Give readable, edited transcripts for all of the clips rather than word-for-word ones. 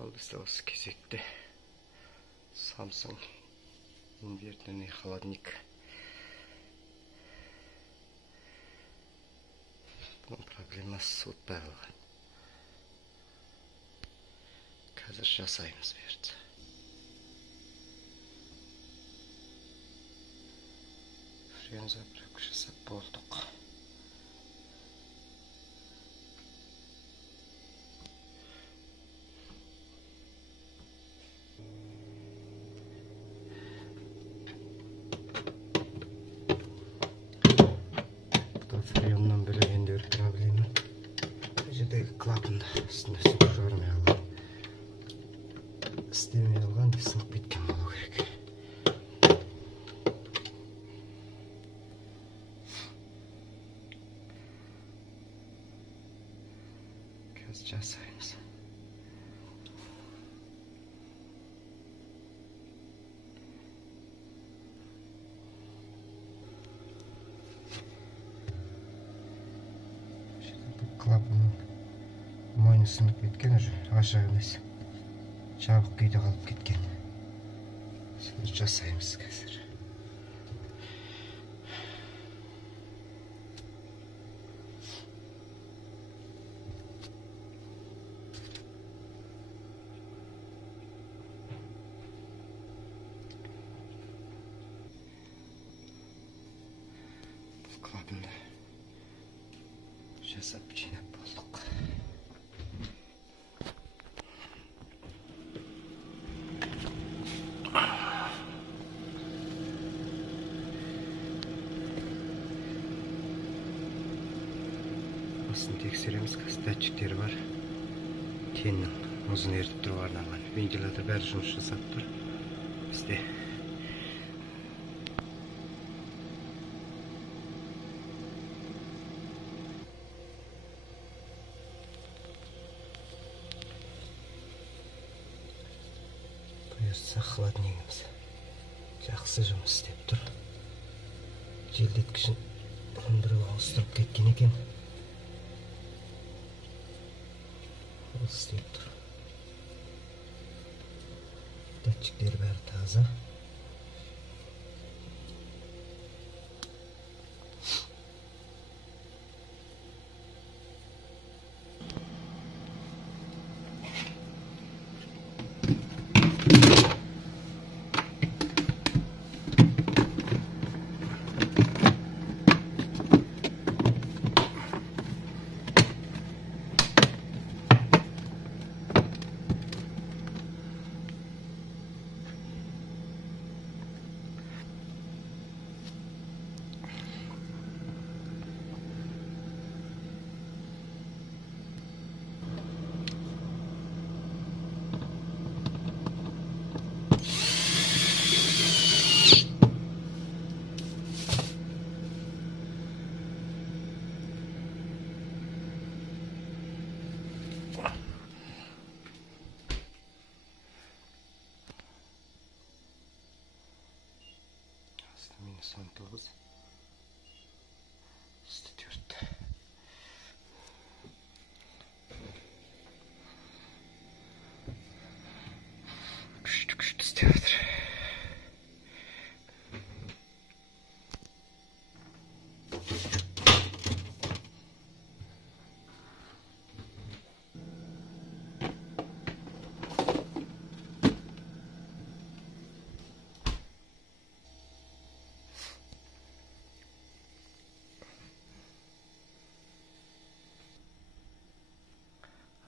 Ал бізде осы кезекте Samsung инвертный холодник. Бұның проблемасы суытпай қалған. Қазір жасаймыз берді. Френ заправка жасап болдық. Френнен бөлегенде бір проблема. Жердегі клапан үстінде су жармай алған. Істемей алған, сынып кеткен болу керек. Қазір жасаймыз. Клапанның мойны сынып кеткен, уже ашық емес. Жабық күйде қалып кеткен. Şimdi жасаймыз қазір. Бұл клапанды жасап жинап болдық. Aslında tekstilimiz dатчиктері бар. Теннің мұзын ертіп тұруға арналған. Вентилятор бәрі жұмыс жасап тұр. Бізде бұйыртса холоднигіміз жақсы жұмыс істеп тұр. Желдеткішін біреу ауыстырып кеткен екен. Ол істеп тұр. Датчиктер бәрі таза. Minus 19. Üstü 4. Güçlü istiyordur.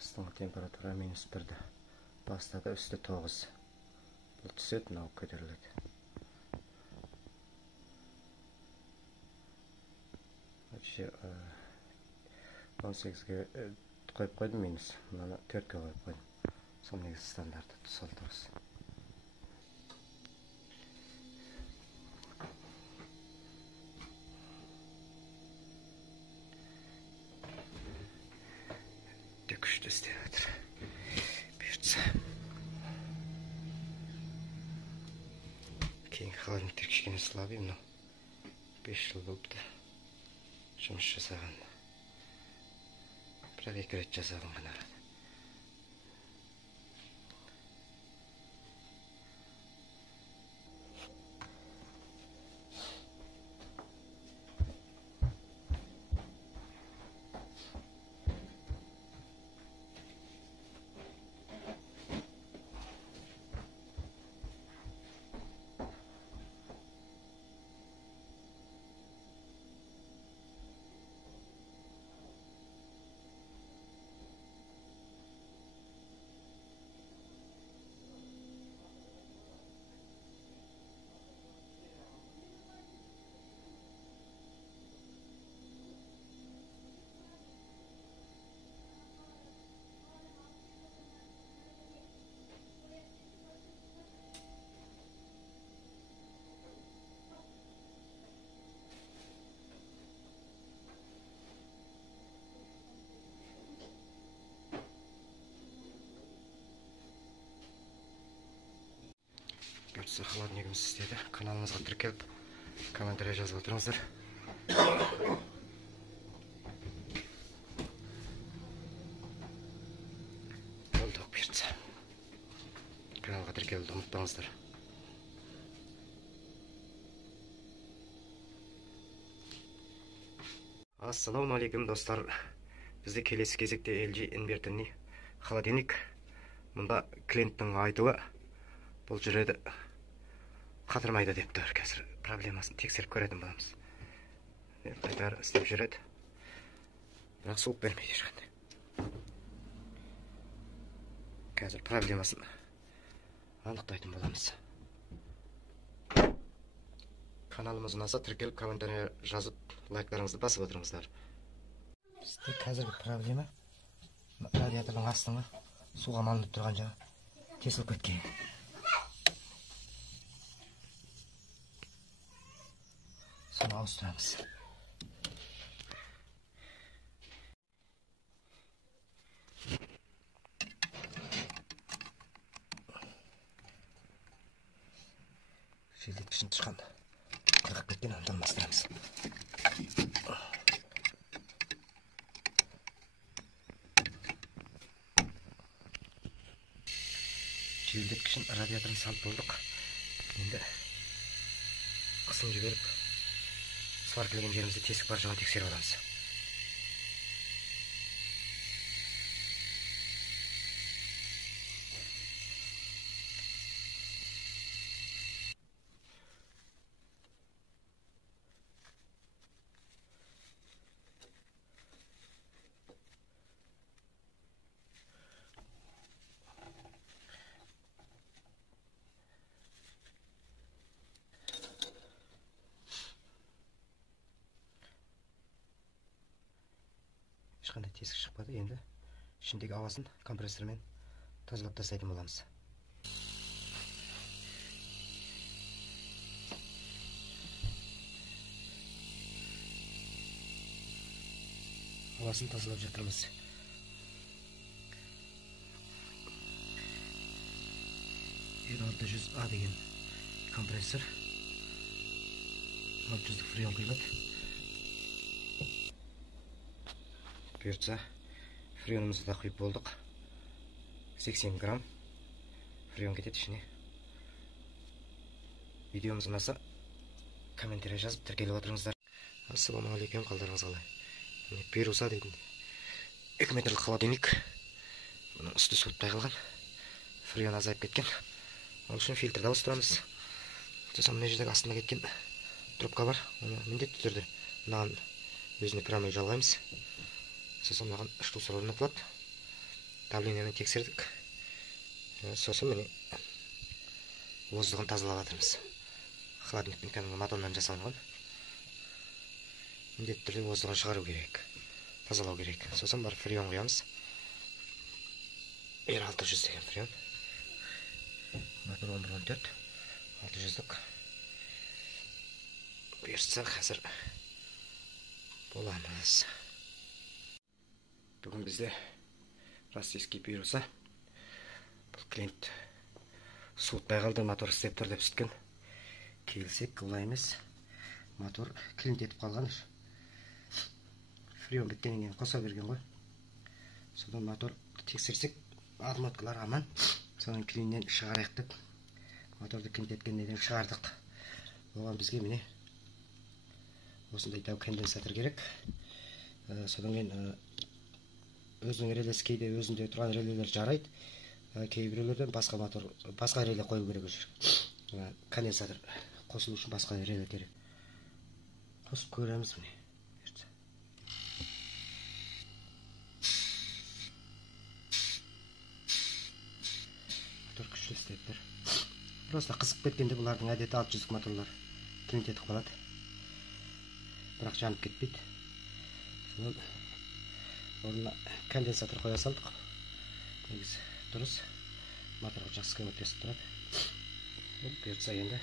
Астыңғы температура минус 1-ді. Бастады үсті 9. Бұл түсет, мынау көтеріледі. Әтше 18-ге қойып қойдым минус. Мұнаны 4-ге қойып қойдым. Сол негізі стандарты сол дұрыс. Күшті істеп жатыр. Бұйыртса. Кейін холодниктер кішкене слабый, мынау 5 жыл болыпты. Жұмыс жасаған. Бірақ 2 рет жасадым ғана. Осы холодильнигіміз істеді. Каналымызға тіркеліп, комментарий жазып отырыңыздар. Болдық бұйыртса. Каналға тіркелуді ұмытпаңыздар. Ассалаумағалейкум достар. Бізде келесі кезекте LG инвертерлі холодильник. Мұнда клиенттің айтуы бұл жүреді қатырмайды деп тұр. Қазір проблемасын тексеріп көретін боламыз. Бәрі істеп жүреді, бірақ суық бермейді ешқандай. Қазір проблемасын анықтайтын боламыз. Каналымыз ұнаса тіркеліп, комментарий жазып, лайктарыңызды басып отырыңыздар. Бізде қазіргі проблема радиатордың астыңы суға малынып тұрған жаңа тесіліп кеткен. Соны ауыстырамыз. Желдеткішін тышқан қырғып кеткен, ондан бастырамыз. Желдеткішін радиаторын салып болдық. Енді қысын жіберіп, сваркілеген жерімізде тесік бар жағын тексеріп аламыз. Ешқандай тесік шықпады. Енді ішіндегі ауасын компрессормен тазалап тастайтын боламыз. Ауасын тазалап жатырмыз. R600A деген компрессор 600 фреон құйылады. Бұйыртса, фреонымызды да құйып болдық. 80 грамм фреон кетеді ішіне. Видеомыз ұнаса, комментарий жазып, тіркеліп отырыңыздар. Ассалаумағалейкум, қалдарыңыз қалай? Бұйырса дейтін 2 метрлік холодильник. Бұның үсті суытпай қалған. Фреон азайып кеткен. Ол үшін фильтрді ауыстырамыз. Сосын мына жердегі астында кеткен трубка бар. Оны міндетті түрде мынаған өзіне прямой жалғаймыз. Сосын маған штуцер орнатылады. Давлениені тексердік. Сосын міне воздухын тазалап жатырмыз. Холодильниктің кәдімгі моторынан жасалған. Міндетті түрде воздухын шығару керек, тазалау керек. Сосын барып фреон құямыз. R600 деген фреон. Мотор 1114 600-дік. Бұйыртса қазір боламыз. Бүгін бізде российский бұйырса, бұл клиент суытпай қалды, мотор істеп тұр деп сүткен. Келсек, олай емес. Мотор клиент етіп қалған. Фреон біткеннен кейін қоса берген ғой. Содан мотор тексерсек, отмоткалар аман. Содан клиенттен шығарайық деп, моторды клиент еткеннен шығардық. Оған бізге міне осындай дәу конденсатор керек. Содан кейін өзінің релесі кейде өзінде тұрған релелер жарайды. Кейбіреулерден басқа мотор, басқа реле қою керек жүр. Конденсатор қосылу үшін басқа реле керек. Қосып көреміз міне. Мотор күшті істеп тұр. Просто қысып кеткенде бұлардың әдеті 600 моторлар клиент етіп қалады. Бірақ жанып кетпейді. Содан орнына конденсатор қоя салдық. Негізі дұрыс. Моторға жақсы көмектесіп тұрады. Бұйыртса енді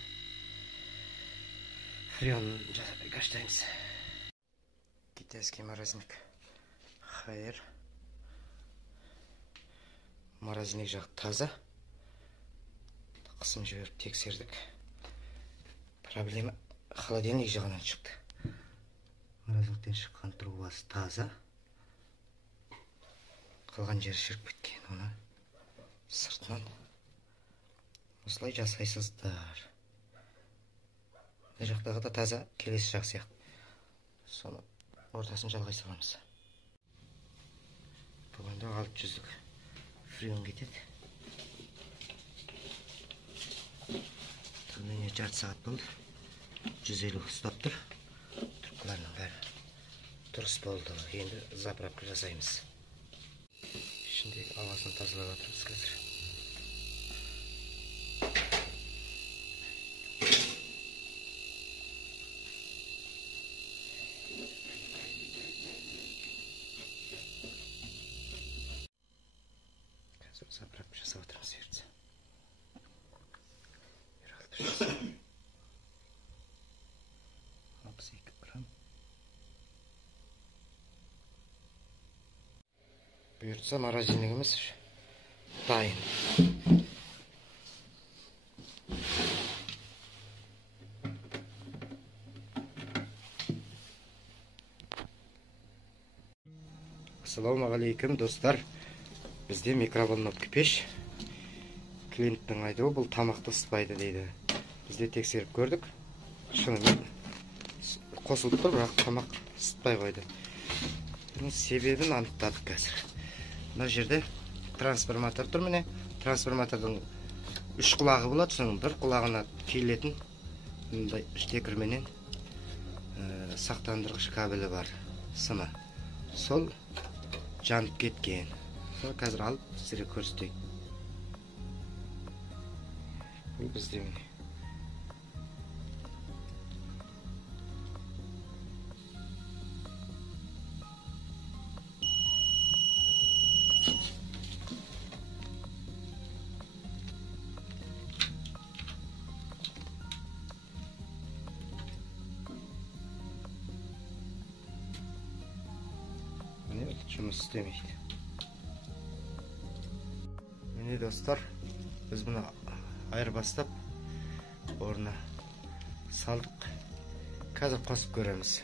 фреонын gaштаймыз. Китайский морозильник. Хайыр. Морозильник жағы таза. қысын жіберіп тексердік. Проблема холодильник жағынан шықты. Морозиліктен шыққан трубасы таза. Қалған жері шіріп кеткен. Оны сыртынан осылай жасайсыздар. Бұл жақтағы да таза, келесі жақ сияқты. Соны ортасын жалғай саламыз. Бұғанда 600-лік фреон кетеді. Міне жарты сағат болды. 150 ұстап тұр. Тұрқыларының бәрі дұрыс болды. Енді заправка жасаймыз. Ішіндегі ауасын тазалап отырмыз қазір. Қазір заправка жасап отырмыз ерді. 62 грамм. Бұйыртса морозильнигimiz дайын. Ассалаумағалейкум достар. Бізде микроволновка пеш. Клиенттің айтуы бұл тамақты ысытпайды дейді. Бізде тексеріп көрдік. Шынымен қосылып тұр, бірақ тамақ ысытпай қойды. Бұның себебін анықтадық қазір. Мына жерде трансформатор тұр міне. Трансформатордың 3 құлағы болады, соның бір құлағына келетін мындай штекерменен сақтандырғыш кабелі бар, сымы. Сол жанып кеткен. Сол қазір алып сіздерге көрсетейін. Бұл бізде міне. Жұмыс істемейді. Міне достар, біз бұны айырбастап орнына салдық. Қазір қосып көреміз.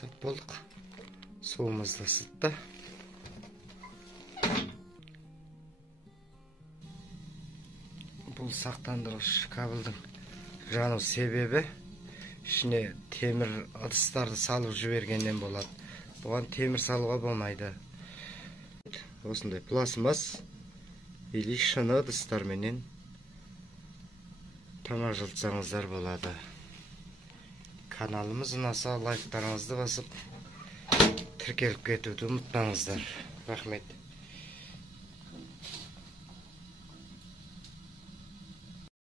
Сап болдық. Суымызды ысытты. Бұл сақтандырғыш кабелдің жану себебі ішіне темір ыдыстарды салып жібергеннен болады. Бұған темір салуға болмайды. Осындай пластмас или шыны ыдыстарменен тамақ жылытсаңыздар болады. Каналымыз ұнаса лайктарыңызды басып тіркеліп кетуді ұмытпаңыздар. Рахмет.